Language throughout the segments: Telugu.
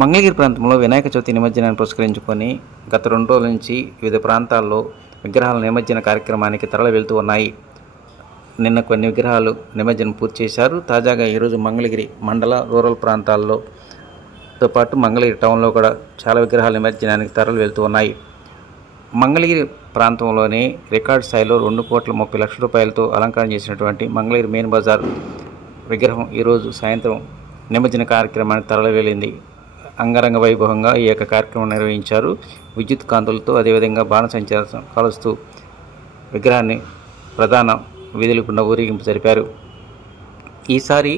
మంగళగిరి ప్రాంతంలో వినాయక చవితి నిమజ్జనాన్ని పురస్కరించుకొని గత 2 రోజుల నుంచి వివిధ ప్రాంతాల్లో విగ్రహాల నిమజ్జన కార్యక్రమానికి తరలి వెళ్తూ ఉన్నాయి. నిన్న కొన్ని విగ్రహాలు నిమజ్జనం పూర్తి చేశారు. తాజాగా ఈరోజు మంగళగిరి మండల రూరల్ ప్రాంతాల్లోతో పాటు మంగళగిరి టౌన్లో కూడా చాలా విగ్రహాల నిమజ్జనానికి తరలి వెళ్తూ ఉన్నాయి. మంగళగిరి ప్రాంతంలోనే రికార్డు స్థాయిలో 2,30,00,000 రూపాయలతో అలంకరణ చేసినటువంటి మంగళగిరి మెయిన్ బజార్ విగ్రహం ఈరోజు సాయంత్రం నిమజ్జన కార్యక్రమానికి తరలి వెళ్ళింది. అంగరంగ వైభవంగా ఈ యొక్క కార్యక్రమం నిర్వహించారు. విద్యుత్ కాంతులతో అదేవిధంగా బాణసంచారం కలుస్తూ విగ్రహాన్ని ప్రధాన వీధుల గుండా ఊరేగింపు జరిపారు. ఈసారి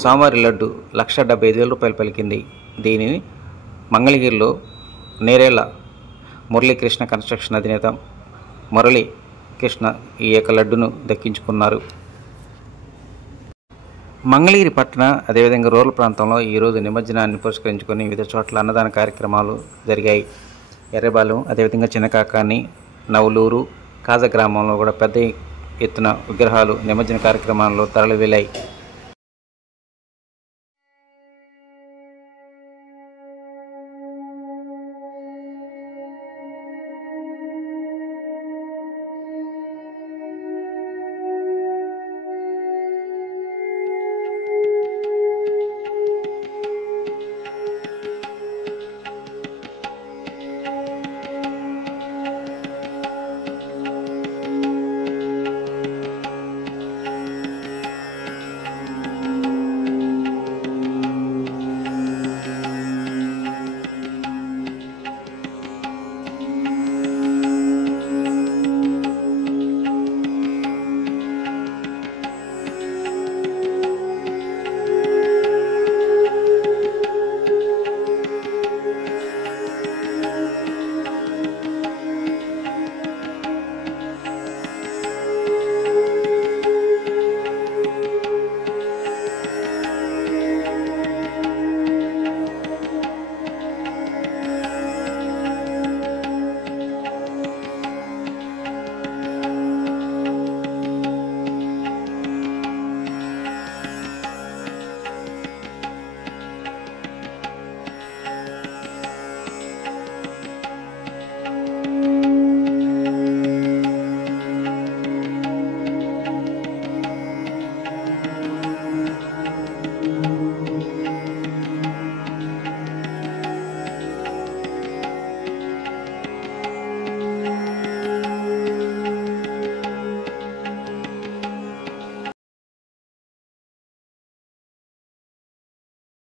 స్వామివారి లడ్డు 1,75,000 రూపాయలు పలికింది. దీనిని మంగళగిరిలో నేరేళ్ల మురళీకృష్ణ కన్స్ట్రక్షన్ అధినేత మురళీకృష్ణ ఈ యొక్క లడ్డును దక్కించుకున్నారు. మంగళగిరి పట్టణ అదేవిధంగా రూరల్ ప్రాంతంలో ఈరోజు నిమజ్జనాన్ని పురస్కరించుకొని వివిధ చోట్ల అన్నదాన కార్యక్రమాలు జరిగాయి. ఎర్రబాలెం అదేవిధంగా చిన్నకాకాని, నవలూరు, కాజా గ్రామంలో కూడా పెద్ద ఎత్తున విగ్రహాలు నిమజ్జన కార్యక్రమాల్లో తరలి వెళ్ళాయి.